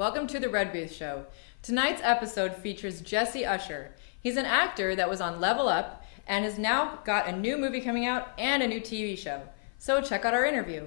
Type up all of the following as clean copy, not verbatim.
Welcome to the Red Booth Show. Tonight's episode features Jessie Usher. He's an actor that was on Level Up and has now got a new movie coming out and a new TV show. So check out our interview.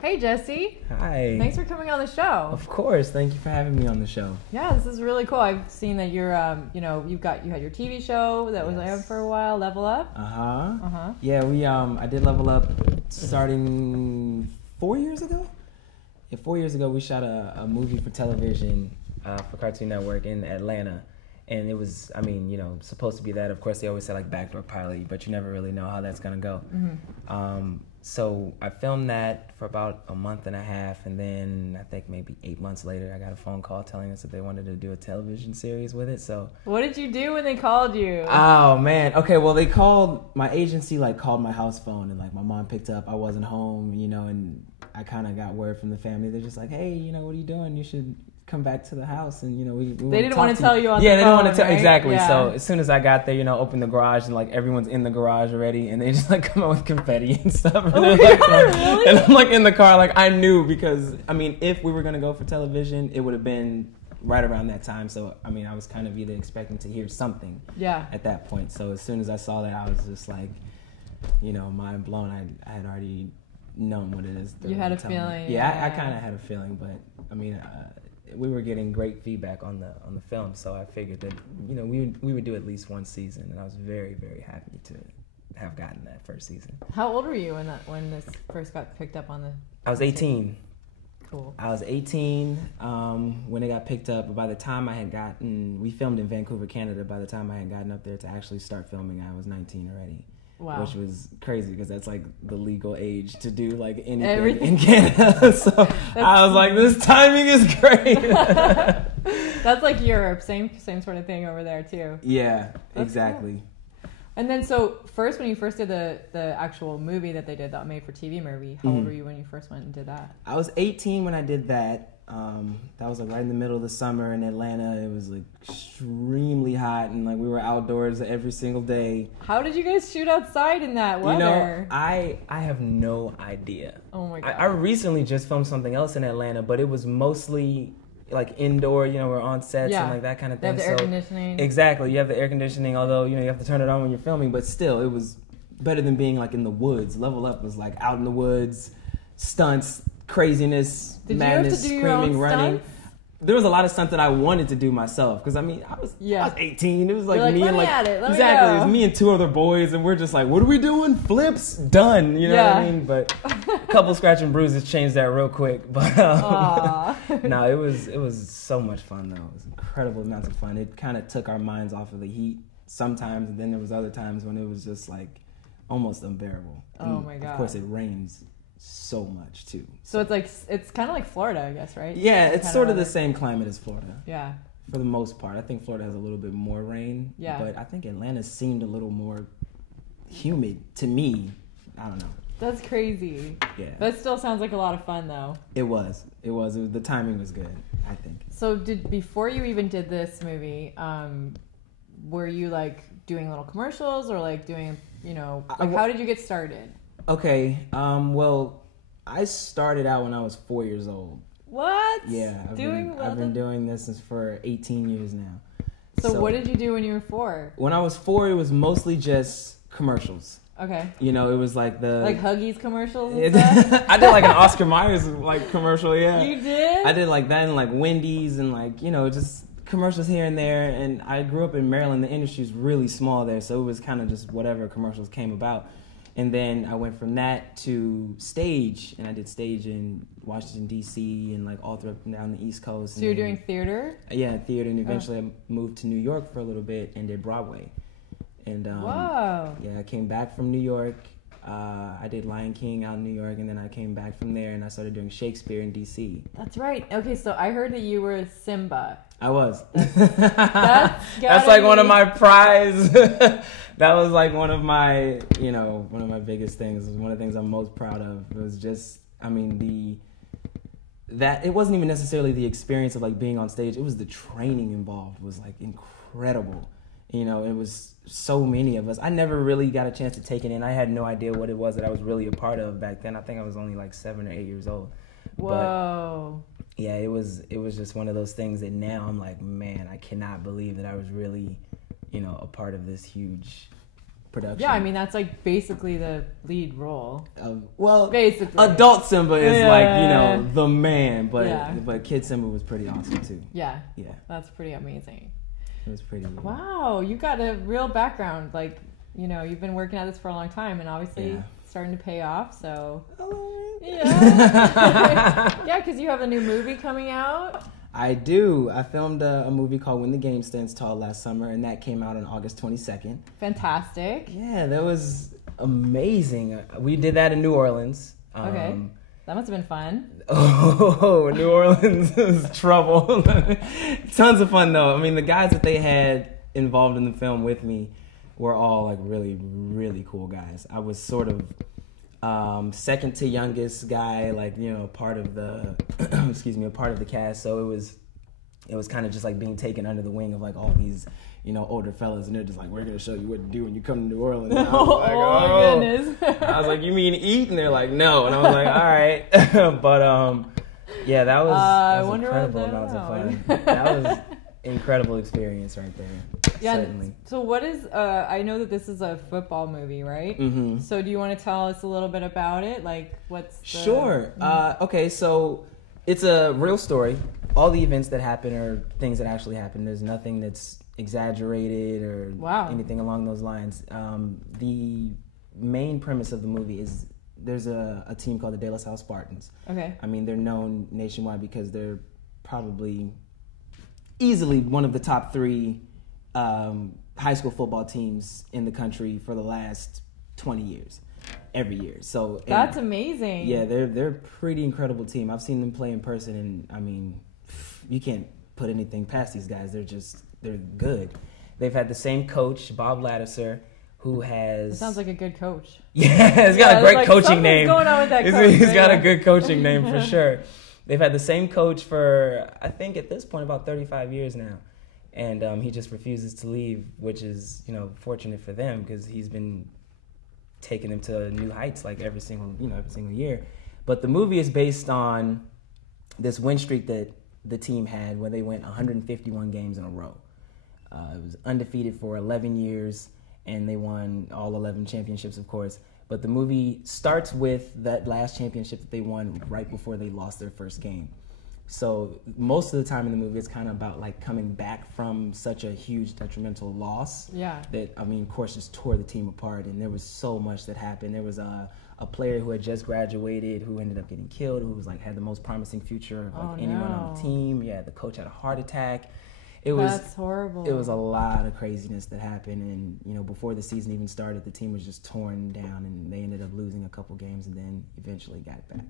Hey Jessie. Hi. Thanks for coming on the show. Of course. Thank you for having me on the show. Yeah, this is really cool. I've seen that you're, you had your TV show that was on for a while, Level Up. Yeah, I did Level Up starting 4 years ago. Yeah, 4 years ago we shot a movie for television for Cartoon Network in Atlanta. And it was, supposed to be that. Of course, they always say like backdoor pilot, but you never really know how that's gonna go. So I filmed that for about a month and a half, and then I think maybe 8 months later, I got a phone call telling us that they wanted to do a television series with it. So what did you do when they called you? Oh man, okay. Well, they called my agency, called my house phone, and my mom picked up. I wasn't home, and I kind of got word from the family. They're just like, hey, what are you doing? You should come back to the house, and we they didn't want to tell you on the phone. Yeah, they didn't want to tell, right? exactly. Yeah. So as soon as I got there, opened the garage, and everyone's in the garage already, and they just come out with confetti and stuff. And, oh my God, really? And I'm in the car, I knew, because if we were gonna go for television, it would have been right around that time. So I was kind of either expecting to hear something at that point. So as soon as I saw that, I was just mind blown. I had already known what it is. You had a feeling. Yeah, I kind of had a feeling, but we were getting great feedback on the film, so I figured that we would do at least one season, and I was very, very happy to have gotten that first season. How old were you when this first got picked up on the? I was 18. Cool. I was 18 when it got picked up. But by the time we filmed in Vancouver, Canada. By the time I had gotten up there to actually start filming, I was 19 already. Wow. Which was crazy because that's the legal age to do anything Everything. in Canada. So I was this timing is great. That's Europe, same sort of thing over there too. Yeah, That's exactly. Cool. And then when you first did the actual movie that they did, that made for TV movie, how old were you when you first went and did that? I was 18 when I did that. That was right in the middle of the summer in Atlanta. It was extremely hot, and we were outdoors every single day. How did you guys shoot outside in that weather? I have no idea. Oh my God. I recently just filmed something else in Atlanta, but it was mostly indoor. We're on sets and that kind of thing. They have the air conditioning. Exactly, you have the air conditioning. Although you have to turn it on when you're filming, but still, it was better than being in the woods. Level Up was out in the woods, stunts, craziness, madness, screaming, running. Stunts? There was a lot of stunts that I wanted to do myself because I was 18. It was You're me and exactly. It was me and two other boys, and we're just what are we doing? Flips, done. You know what I mean? But a couple scratch and bruises changed that real quick. But no, it was so much fun though. It was incredible amounts of fun. It kind of took our minds off of the heat sometimes, and then there was other times when it was just almost unbearable. Oh my God! Of course, it rains so much too. So it's kind of like Florida, I guess, right? Yeah, it's sort of the same climate as Florida. Yeah. For the most part. I think Florida has a little bit more rain. Yeah. But I think Atlanta seemed a little more humid to me. I don't know. That's crazy. Yeah. That still sounds like a lot of fun though. It was. The timing was good, I think. So before you even did this movie, were you doing little commercials or doing, how did you get started? Okay, well, I started out when I was 4 years old. What? Yeah, I've been doing this for 18 years now. So what did you do when you were 4? When I was 4, it was mostly just commercials. Okay. It was the Huggies commercials and stuff? I did an Oscar Mayer commercial, yeah. You did? I did that in Wendy's and just commercials here and there, and I grew up in Maryland. The industry's really small there, so it was kind of just whatever commercials came about. And then I went from that to stage, and I did stage in Washington, D.C., and like all through up and down the East Coast. So you're doing theater? Yeah, theater, and eventually I moved to New York for a little bit and did Broadway. And Whoa. Yeah, I came back from New York. I did Lion King out in New York, and then I came back from there, and I started doing Shakespeare in D.C. That's right. Okay, so I heard that you were Simba. I was. That's like one of my prize. That was like one of my biggest things. It was one of the things I'm most proud of. It was just, that it wasn't even necessarily the experience of like being on stage. It was the training involved was like incredible. It was so many of us. I never really got a chance to take it in. I had no idea what it was that I was really a part of back then. I think I was only like 7 or 8 years old. Whoa. But yeah, it was just one of those things that now I'm like, man, I cannot believe that I was really, a part of this huge production. Yeah, that's like basically the lead role. Well, basically. Adult Simba is the man, but Kid Simba was pretty awesome too. Yeah. Yeah. That's pretty amazing. It was pretty good. Wow, you got a real background. Like, you've been working at this for a long time, and obviously starting to pay off. So, yeah, yeah, because you have a new movie coming out. I do. I filmed a movie called When the Game Stands Tall last summer, and that came out on August 22nd. Fantastic. Yeah, that was amazing. We did that in New Orleans. Okay. That must have been fun. Oh, New Orleans is trouble. Tons of fun, though. The guys that they had involved in the film with me were all, like, really, really cool guys. I was sort of second to youngest guy, like, part of the, a part of the cast. So it was kind of just like being taken under the wing of, like, all these, older fellas, and they're just like, we're going to show you what to do when you come to New Orleans. And I was like, oh, goodness. I was like, you mean eat? And they're like, no. And I was like, all right. But, yeah, that was incredible amounts of fun. That was incredible experience right there. Yeah. Certainly. So what is, I know that this is a football movie, right? Mm-hmm. So do you want to tell us a little bit about it? Like, what's the... Sure. Okay, so it's a real story. All the events that happen are things that actually happen. There's nothing that's exaggerated or anything along those lines. The main premise of the movie is there's a team called the De La Salle Spartans. Okay. They're known nationwide because they're probably easily one of the top 3 high school football teams in the country for the last 20 years, every year. So that's amazing. Yeah, they're a pretty incredible team. I've seen them play in person, and you can't put anything past these guys. They're good. They've had the same coach, Bob Lattiser, who has... It sounds like a good coach. Yeah, he's got a great coaching name. Going on with that coach. He's got a good coaching name for sure. They've had the same coach for, I think at this point, about 35 years now. And he just refuses to leave, which is, fortunate for them because he's been taking them to new heights like every single year. But the movie is based on this win streak that the team had where they went 151 games in a row. It was undefeated for 11 years, and they won all 11 championships, of course. But the movie starts with that last championship that they won right before they lost their first game. So most of the time in the movie, it's kind of about like coming back from such a huge detrimental loss. Yeah. That, of course, just tore the team apart. And there was so much that happened. There was a player who had just graduated who ended up getting killed, who was like had the most promising future of anyone on the team. Yeah, the coach had a heart attack. That's horrible. It was a lot of craziness that happened, and before the season even started, the team was just torn down, and they ended up losing a couple games, and then eventually got it back.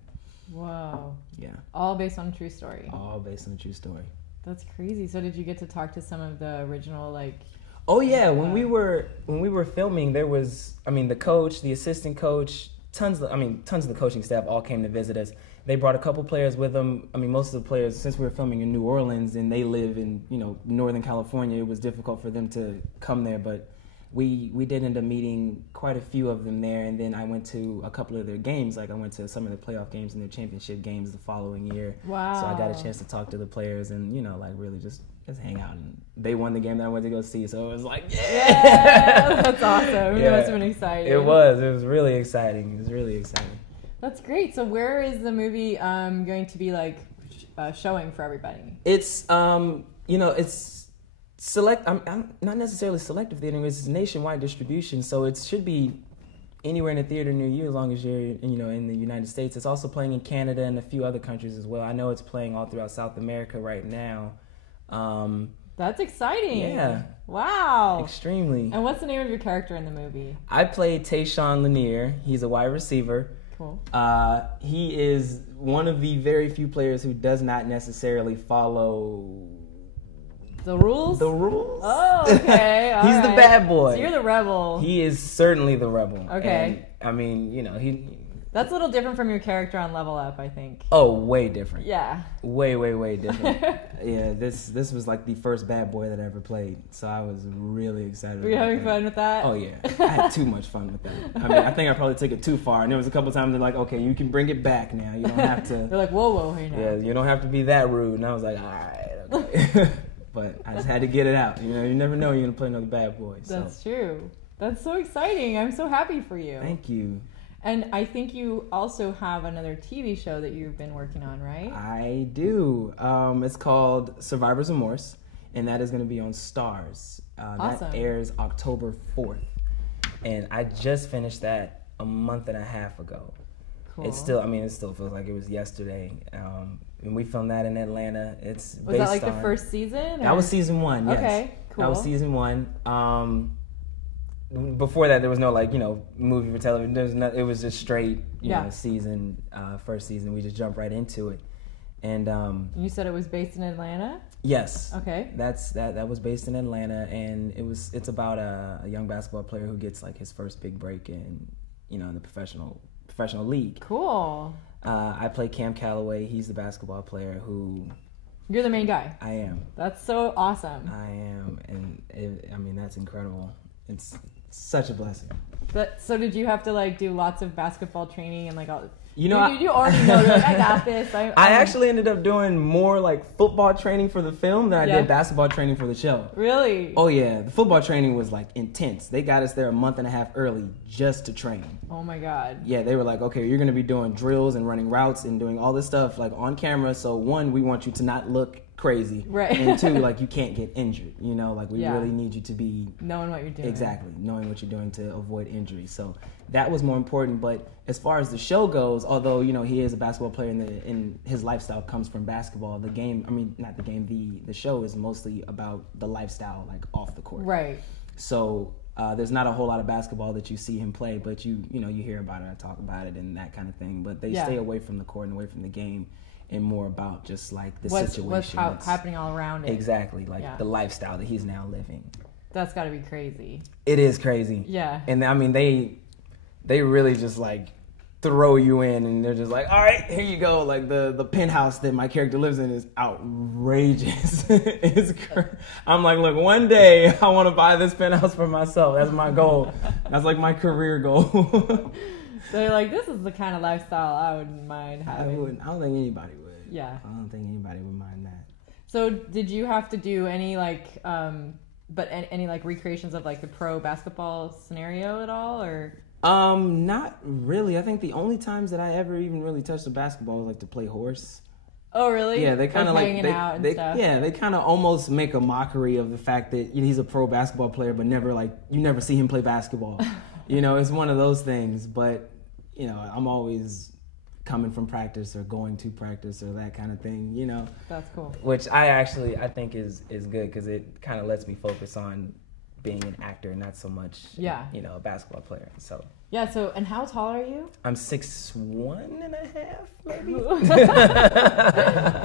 Whoa. Yeah. All based on a true story. All based on a true story. That's crazy. So did you get to talk to some of the original like? Oh yeah, when we were filming, there was the coach, the assistant coach, tons of the coaching staff all came to visit us. They brought a couple players with them. Most of the players, since we were filming in New Orleans and they live in, Northern California, it was difficult for them to come there. But we did end up meeting quite a few of them there. And then I went to a couple of their games. Like I went to some of the playoff games and their championship games the following year. Wow. So I got a chance to talk to the players and, really just hang out. And they won the game that I went to go see. So it was like, yeah, that's awesome. Yeah. It must have been exciting. It was really exciting. That's great. So where is the movie going to be like showing for everybody? It's it's I'm not necessarily selective theater. It's nationwide distribution, so it should be anywhere in a theater near you as long as you're, in the United States. It's also playing in Canada and a few other countries as well. I know it's playing all throughout South America right now. That's exciting. Yeah. Wow. Extremely. And what's the name of your character in the movie? I played Tayshawn Lanier. He's a wide receiver. Cool. He is one of the very few players who does not necessarily follow the rules. Oh, okay. He's the bad boy. So you're the rebel. He is certainly the rebel. Okay. And, I mean, he. That's a little different from your character on Level Up, I think. Oh, way different. Yeah. Way different. Yeah, this was like the first bad boy that I ever played, so I was really excited. Were you having fun with that? Oh yeah, I had too much fun with that. I mean, I think I probably took it too far, and there was a couple times they're like, "Okay, you can bring it back now. You don't have to." They're like, "Whoa, hey now." Yeah, you don't have to be that rude, and I was like, "All right, okay." But I just had to get it out. You never know you're gonna play another bad boy. So. That's true. That's so exciting. I'm so happy for you. Thank you. And I think you also have another TV show that you've been working on, right? I do. It's called Survivor's Remorse, and that is going to be on Starz. Awesome. That airs October 4th. And I just finished that a month and a half ago. Cool. It still feels like it was yesterday. And we filmed that in Atlanta. Was that like the first season? That was season 1, yes. Okay, cool. That was season 1. Before that, there was no movie for television. It was just straight, season. First season, we just jumped right into it. And you said it was based in Atlanta? Yes. Okay. That was based in Atlanta, and it's about a young basketball player who gets like his first big break in the professional league. Cool. I play Cam Calloway. He's the basketball player who. You're the main guy. I am. That's so awesome. I am, and that's incredible. It's such a blessing. So did you have to do lots of basketball training and all? You already know. You're like, I got this. I actually ended up doing more football training for the film than I did basketball training for the show. Really? Oh yeah, the football training was intense. They got us there a month and a half early just to train. Oh my God. Yeah, they were like, okay, you're gonna be doing drills and running routes and doing all this stuff on camera. So one, we want you to not look crazy, right? And two, you can't get injured. We really need you to be knowing what you're doing. Exactly, knowing what you're doing to avoid injury. So that was more important. But as far as the show goes, although he is a basketball player and his lifestyle comes from basketball, the show is mostly about the lifestyle off the court. Right. So there's not a whole lot of basketball that you see him play, but you hear about it, I talk about it, and that kind of thing. But they stay away from the court and away from the game. And more about just the situation. What's happening all around it. Exactly, the lifestyle that he's now living. That's got to be crazy. It is crazy. Yeah. And I mean, they really just throw you in, and they're just all right, here you go. The penthouse that my character lives in is outrageous. I'm look, one day I want to buy this penthouse for myself. That's my goal. That's my career goal. They're like, this is the kind of lifestyle I wouldn't mind having. I don't think anybody would. Yeah. I don't think anybody would mind that. So did you have to do any any recreations of the pro basketball scenario at all, or? Not really. I think the only times that I ever even really touched a basketball was to play horse. Oh, really? Yeah, they kind of hanging out and stuff. Yeah, they kind of almost make a mockery of the fact that he's a pro basketball player, but never you never see him play basketball. It's one of those things, but. I'm always coming from practice or going to practice or that kind of thing, That's cool. Which I think is good because it kind of lets me focus on being an actor, not so much, a basketball player. So. Yeah, and how tall are you? I'm 6'1.5", maybe.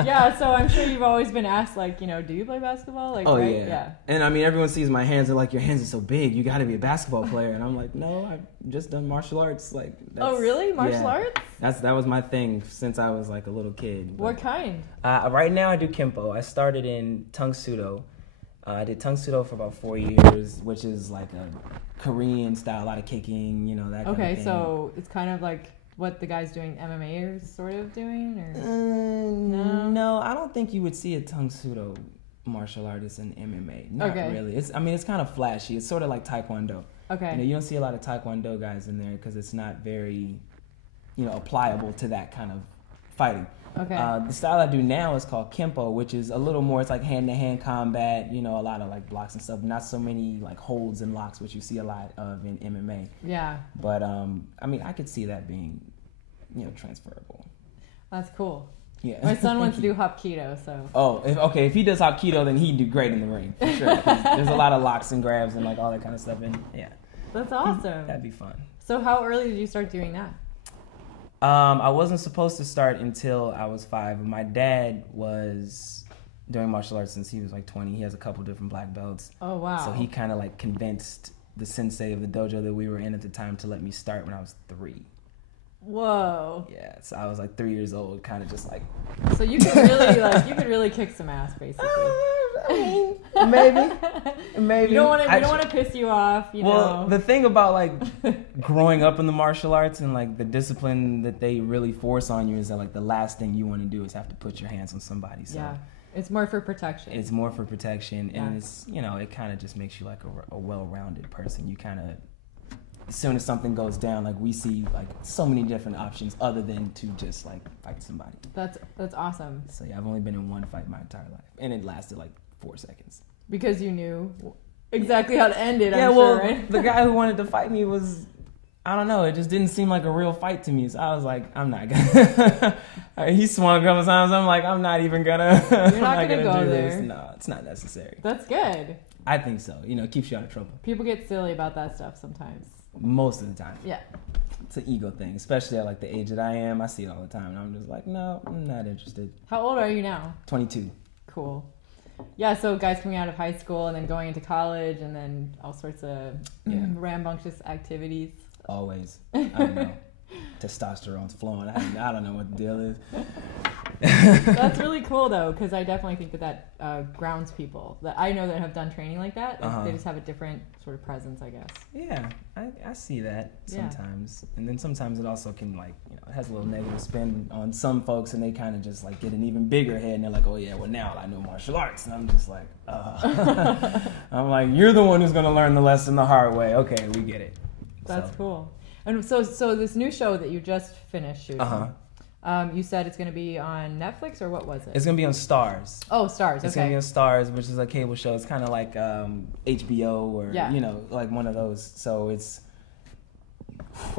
Yeah, so I'm sure you've always been asked, do you play basketball? Oh, right? Yeah. And I mean, everyone sees my hands and your hands are so big, you got to be a basketball player. And I'm like, no, I've just done martial arts. Oh, really? Martial arts? That was my thing since I was a little kid. What kind? Right now I do Kempo. I started in Tung Sudo. I did Tung Sudo for about 4 years, which is a Korean style, a lot of kicking, that kind of thing. Okay, so it's kind of what the guys doing MMA are sort of doing, or no, I don't think you would see a Tung Sudo martial artist in MMA. Not really. It's kind of flashy. It's sort of like Taekwondo. Okay. You don't see a lot of Taekwondo guys in there because it's not very, applicable to that kind of fighting. Okay. The style I do now is called Kempo, which is a little more, it's like hand-to-hand combat, you know, a lot of like blocks and stuff, not so many like holds and locks, which you see a lot of in MMA. Yeah. But I mean, I could see that being, you know, transferable. That's cool. Yeah. My son wants to do Hapkido, so. Oh, if he does Hapkido, then he'd do great in the ring, for sure. 'Cause there's a lot of locks and grabs and like all that kind of stuff, and yeah. That's awesome. That'd be fun. So how early did you start doing that? I wasn't supposed to start until I was 5. My dad was doing martial arts since he was like 20. He has a couple different black belts. Oh, wow. So he kind of like convinced the sensei of the dojo that we were in at the time to let me start when I was 3. Whoa. Yeah, so I was like 3 years old, kind of just like. So you could really you could really kick some ass, basically. I mean, maybe. We don't want to piss you off, you know. Well, the thing about like growing up in the martial arts and like the discipline that they really force on you is that like the last thing you want to do is have to put your hands on somebody. So yeah, it's more for protection. It's more for protection, and yeah. it's, you know, it kind of just makes you like a well-rounded person. You kind of, as soon as something goes down, like we see like so many different options other than to just like fight somebody. That's awesome. So yeah, I've only been in one fight my entire life, and it lasted like 4 seconds. Because you knew exactly how to end it. Yeah, I'm well, sure, right? the guy who wanted to fight me was, I don't know, it just didn't seem like a real fight to me. So I was like, I'm not gonna. He swung a couple times. I'm like, I'm not even gonna. You're not gonna go do there. this. No, it's not necessary. That's good. I think so. You know, it keeps you out of trouble. People get silly about that stuff sometimes. Most of the time. Yeah. It's an ego thing, especially at like the age that I am. I see it all the time, and I'm just like, no, I'm not interested. How old are you now? 22. Cool. Yeah, so guys coming out of high school and then going into college and then all sorts of rambunctious activities. Always. I don't know. Testosterone's flowing. I don't know what the deal is. That's really cool, though, because I definitely think that grounds people. That I know that have done training like that. They just have a different sort of presence, I guess. Yeah, I see that sometimes. Yeah. And then sometimes it also can, like, you know, it has a little negative spin on some folks, and they kind of just, like, get an even bigger head, and they're like, oh, yeah, well, now I know martial arts. And I'm just like, I'm like, you're the one who's going to learn the lesson the hard way. Okay, we get it. That's cool. And so this new show that you just finished shooting, you said it's going to be on Netflix, or what was it? It's going to be on Starz. Oh, Starz, okay. It's going to be on Starz, which is a cable show. It's kind of like HBO or, you know, like one of those. So it's,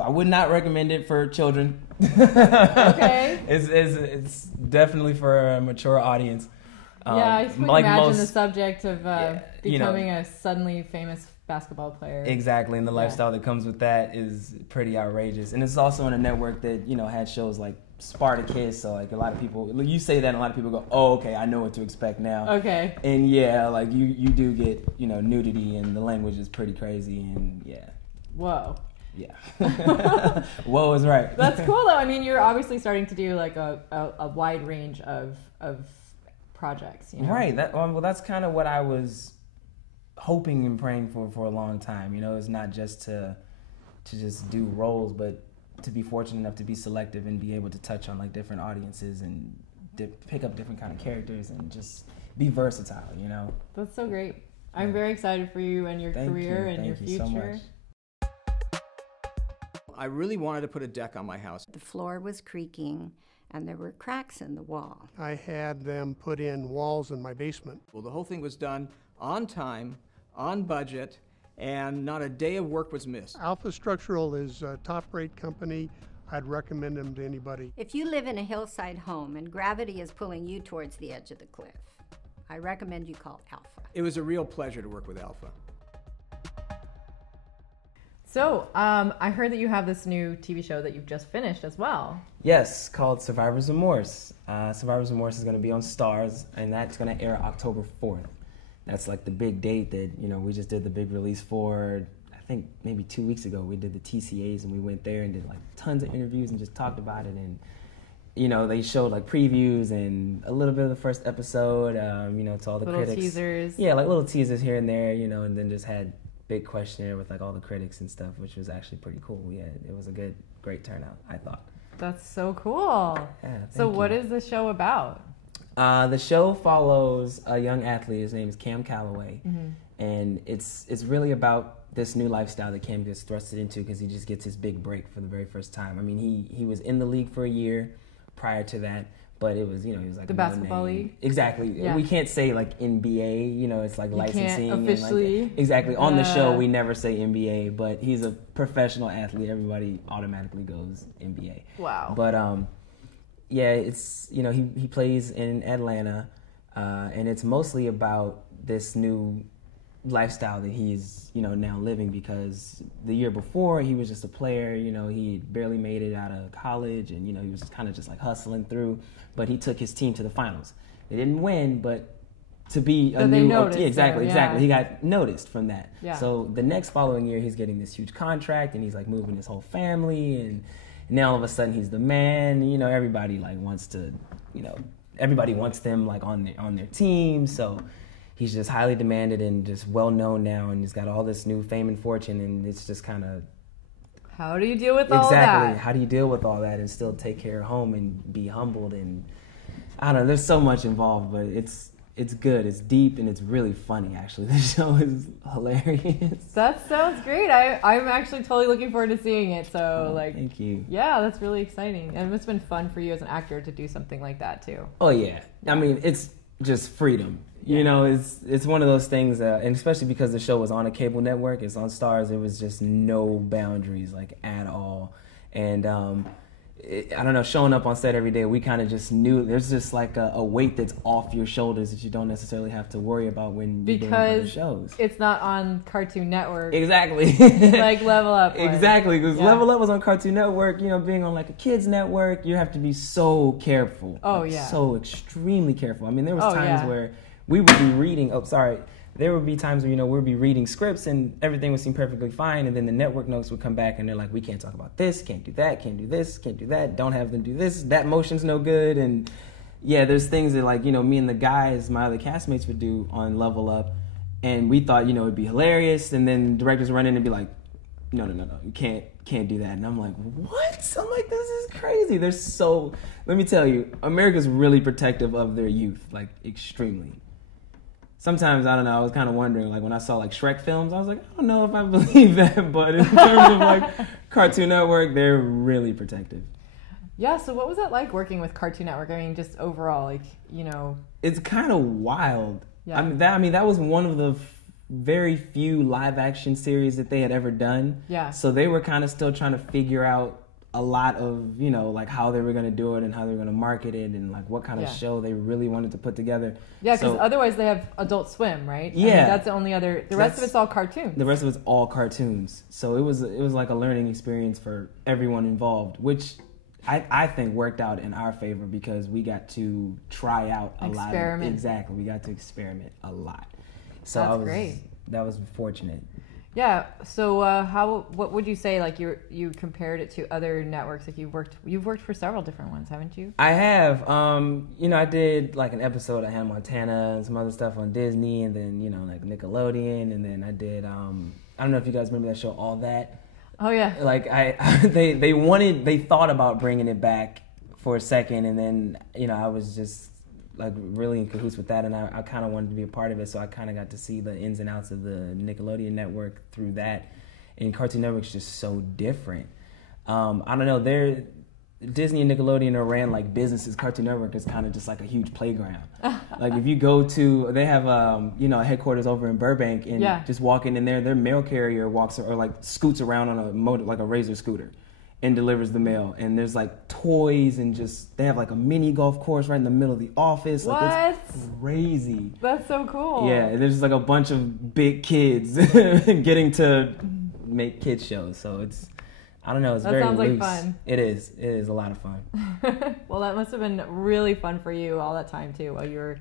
I would not recommend it for children. Okay. It's definitely for a mature audience. I can like imagine the subject of becoming a suddenly famous basketball player. Exactly, and the lifestyle that comes with that is pretty outrageous. And it's also on a network that, you know, had shows like Spartacus, so like a lot of people, you say that and a lot of people go, oh, okay, I know what to expect now. Okay. And yeah, like you do get, you know, nudity, and the language is pretty crazy, and yeah. Whoa. Yeah. Whoa is right. That's cool, though. I mean, you're obviously starting to do like a wide range of projects, you know? Right. Well, that's kind of what I was hoping and praying for a long time. You know, it's not just to just do roles, but to be fortunate enough to be selective and be able to touch on like different audiences and pick up different kind of characters and just be versatile, you know? That's so great. I'm very excited for you and your career and your future. Thank you so much. I really wanted to put a deck on my house. The floor was creaking and there were cracks in the wall. I had them put in walls in my basement. Well, the whole thing was done on time, on budget, and not a day of work was missed. Alpha Structural is a top-rate company. I'd recommend them to anybody. If you live in a hillside home and gravity is pulling you towards the edge of the cliff, I recommend you call Alpha. It was a real pleasure to work with Alpha. So, I heard that you have this new TV show that you've just finished as well. Yes, called Survivor's Remorse. Survivor's Remorse is going to be on Starz, and that's going to air October 4th. That's like the big date that, you know, we just did the big release for. I think maybe 2 weeks ago we did the TCAs, and we went there and did like tons of interviews and just talked about it. And, you know, they showed like previews and a little bit of the first episode, you know, to all the little critics. Teasers. Yeah, like little teasers here and there, you know, and then just had big questionnaire with like all the critics and stuff, which was actually pretty cool. Yeah, it was a great turnout, I thought. That's so cool. Yeah, so what is the show about? The show follows a young athlete. His name is Cam Calloway, and it's really about this new lifestyle that Cam gets thrusted into because he just gets his big break for the very first time. I mean, he was in the league for a year, prior to that. But it was, he was like the basketball league. Exactly. Yeah. We can't say like NBA. It's like licensing. Can't officially. And like, exactly. On the show, we never say NBA, but he's a professional athlete. Everybody automatically goes NBA. Wow. But yeah, it's he plays in Atlanta, and it's mostly about this new lifestyle that he's now living, because the year before he was just a player. He barely made it out of college, and he was kind of just like hustling through. But he took his team to the finals. They didn't win, but to be a new exactly. He got noticed from that. Yeah. So the next following year, he's getting this huge contract, and he's like moving his whole family, and now all of a sudden he's the man. Everybody like wants to, everybody wants them like on their team. So he's just highly demanded and just well known now, and he's got all this new fame and fortune, and it's just kind of, how do you deal with all that? Exactly. How do you deal with all that and still take care of home and be humbled? And I don't know. There's so much involved, but it's good. It's deep, and it's really funny. Actually, the show is hilarious. That sounds great. I'm actually totally looking forward to seeing it. So thank you. Yeah, that's really exciting, and it's been fun for you as an actor to do something like that too. Oh yeah. I mean, it's just freedom. It's one of those things, and especially because the show was on a cable network, it's on Starz, there was just no boundaries, like, at all. And I don't know, showing up on set every day, we kind of just knew there's just like a weight that's off your shoulders that you don't necessarily have to worry about when you're doing other shows. Because it's not on Cartoon Network. Exactly. Like Level Up was. Exactly, because Level Up was on Cartoon Network. Being on like a kids network, you have to be so careful. Oh, yeah. So extremely careful. I mean, there was times where we would be reading, there would be times where, we'd be reading scripts and everything would seem perfectly fine, and then the network notes would come back and they're like, we can't talk about this, can't do that, can't do this, can't do that, don't have them do this, that motion's no good. And yeah, there's things that like, me and the guys, my other castmates would do on Level Up, and we thought, it'd be hilarious, and then directors run in and be like, no, you can't do that. And I'm like, what? I'm like, this is crazy. Let me tell you, America's really protective of their youth, like extremely. Sometimes, I don't know, I was kind of wondering, like when I saw like Shrek films, I was like, I don't know if I believe that, but in terms of like Cartoon Network, they're really protective. Yeah, so what was that like working with Cartoon Network? I mean, just overall, like, It's kind of wild. Yeah. I mean, that was one of the very few live action series that they had ever done. Yeah. So they were kind of still trying to figure out a lot of, like how they were going to do it and how they were going to market it and like what kind of show they really wanted to put together. Yeah, because otherwise they have Adult Swim, right? Yeah. I mean, that's the only other, the rest of it's all cartoons. The rest of it's all cartoons. So it was like a learning experience for everyone involved, which I think worked out in our favor because we got to try out a lot. Exactly. We got to experiment a lot. So that's great. That was fortunate. Yeah. So what would you say, like you compared it to other networks? Like you've worked for several different ones, haven't you? I have. I did like an episode of Hannah Montana and some other stuff on Disney, and then like Nickelodeon, and then I did I don't know if you guys remember that show, All That. Oh yeah. Like they thought about bringing it back for a second, and then I was just like really in cahoots with that, and I kind of wanted to be a part of it, so I kind of got to see the ins and outs of the Nickelodeon network through that. And Cartoon Network's just so different. I don't know, Disney and Nickelodeon are ran like businesses. Cartoon Network is kind of just like a huge playground. Like if you go to, they have a headquarters over in Burbank, and just walking in there, their mail carrier walks or like scoots around on a motor, like a Razor scooter, and delivers the mail. And there's like toys and just, they have like a mini golf course right in the middle of the office. What? Like it's crazy. That's so cool. Yeah, there's like a bunch of big kids getting to make kids shows. So it's, I don't know, it's very loose. That sounds like fun. It is a lot of fun. Well, that must have been really fun for you all that time too, while you were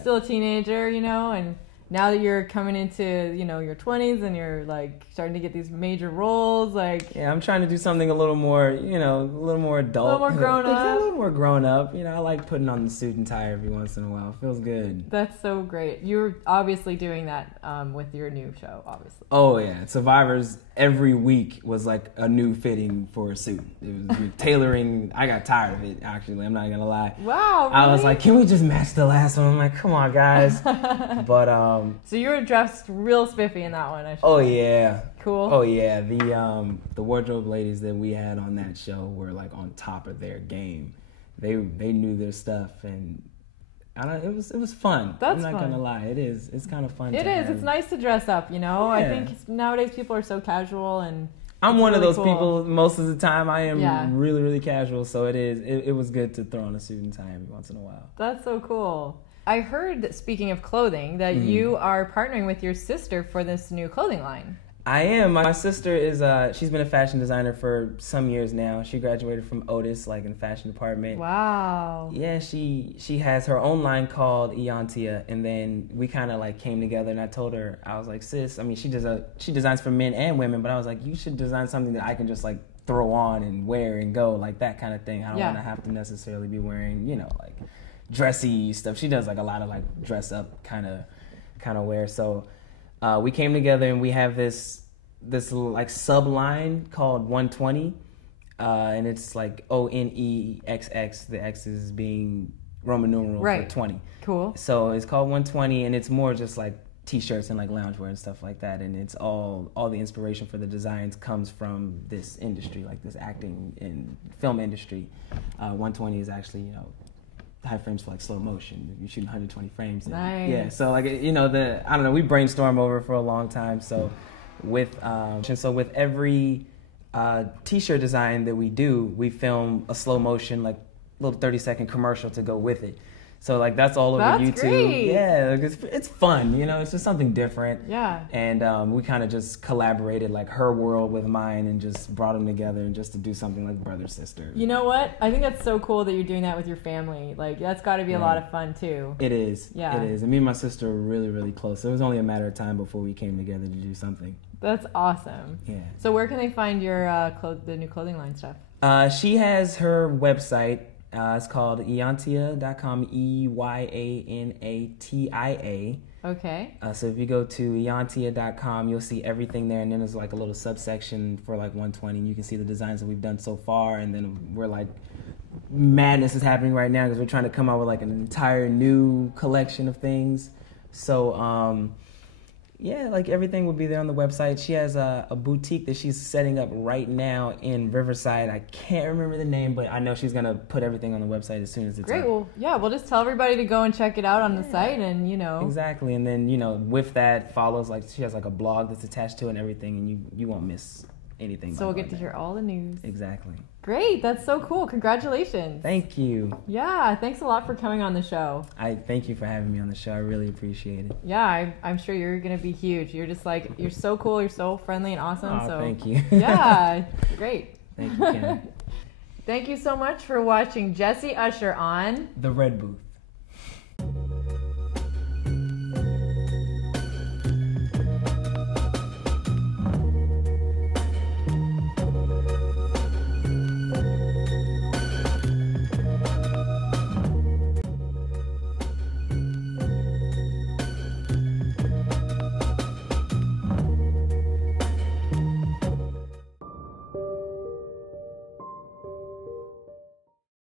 still a teenager, and now that you're coming into, your 20s and you're like starting to get these major roles, like... Yeah, I'm trying to do something a little more, a little more adult. A little more grown up. A little more grown up. I like putting on the suit and tie every once in a while. It feels good. That's so great. You're obviously doing that with your new show, obviously. Oh, yeah. Survivors, every week was like a new fitting for a suit. It was tailoring. I got tired of it, actually. I'm not going to lie. Wow, really? I was like, can we just match the last one? I'm like, come on, guys. But... So you were dressed real spiffy in that one, I should Oh, say. yeah. Cool. Oh, yeah. The wardrobe ladies that we had on that show were like on top of their game. they knew their stuff, and I don't. It was fun. That's I'm not fun. gonna lie. It is. It's kind of fun. It is. It's nice to dress up. You know. Yeah. I think nowadays people are so casual, and I'm one really of those cool. people. Most of the time, I am Yeah. really, really casual. So it was good to throw on a suit and tie every once in a while. That's so cool. I heard, speaking of clothing, that you are partnering with your sister for this new clothing line. I am. My sister is, she's been a fashion designer for some years now. She graduated from Otis, like in the fashion department. Wow. Yeah, she has her own line called Iantia, and then we kind of like came together, and I told her, I was like, sis, I mean, she designs for men and women, but I was like, you should design something that I can just like throw on and wear and go, like that kind of thing. I don't want to have to necessarily be wearing, you know, like dressy stuff. She does like a lot of like dress up kind of wear. So we came together, and we have this like sub line called 120, and it's like ONEXX. The X is being Roman numeral for 20. Cool. So it's called 120, and it's more just like t-shirts and like loungewear and stuff like that. And it's all the inspiration for the designs comes from this industry, like this acting and film industry. 120 is actually, you know, high frames for like slow motion. You're shooting 120 frames. Nice. Yeah, so like, you know, I don't know, we brainstorm over for a long time. So with every t-shirt design that we do, we film a slow motion, like little 30-second commercial to go with it. So like that's all over YouTube. Great. Yeah, like it's fun, you know, it's just something different. Yeah. And we kind of just collaborated like her world with mine and just brought them together and just to do something like brother sister. You know what? I think that's so cool that you're doing that with your family. Like that's got to be a lot of fun too. It is. Yeah. It is. And me and my sister were really, really close. It was only a matter of time before we came together to do something. That's awesome. Yeah. So where can they find your the new clothing line stuff? She has her website. It's called Eyantia.com, EYANATIA. Okay. So if you go to Eyantia.com, you'll see everything there, and then there's like a little subsection for like 120, and you can see the designs that we've done so far, and then we're like, madness is happening right now because we're trying to come out with like an entire new collection of things. So, yeah, like everything will be there on the website. She has a boutique that she's setting up right now in Riverside. I can't remember the name, but I know she's going to put everything on the website as soon as it's Great. up. Well, yeah, we'll just tell everybody to go and check it out on the site and, you know. Exactly. And then, you know, with that follows, like, she has like a blog that's attached to it and everything, and you won't miss anything. So we'll get to hear all the news. Exactly. Great. That's so cool. Congratulations. Thank you. Yeah. Thanks a lot for coming on the show. I thank you for having me on the show. I really appreciate it. Yeah, I'm sure you're going to be huge. You're just like, you're so cool. You're so friendly and awesome. Oh, so thank you. Yeah. Great. Thank you, Ken. Thank you so much for watching Jessie Usher on The Red Booth.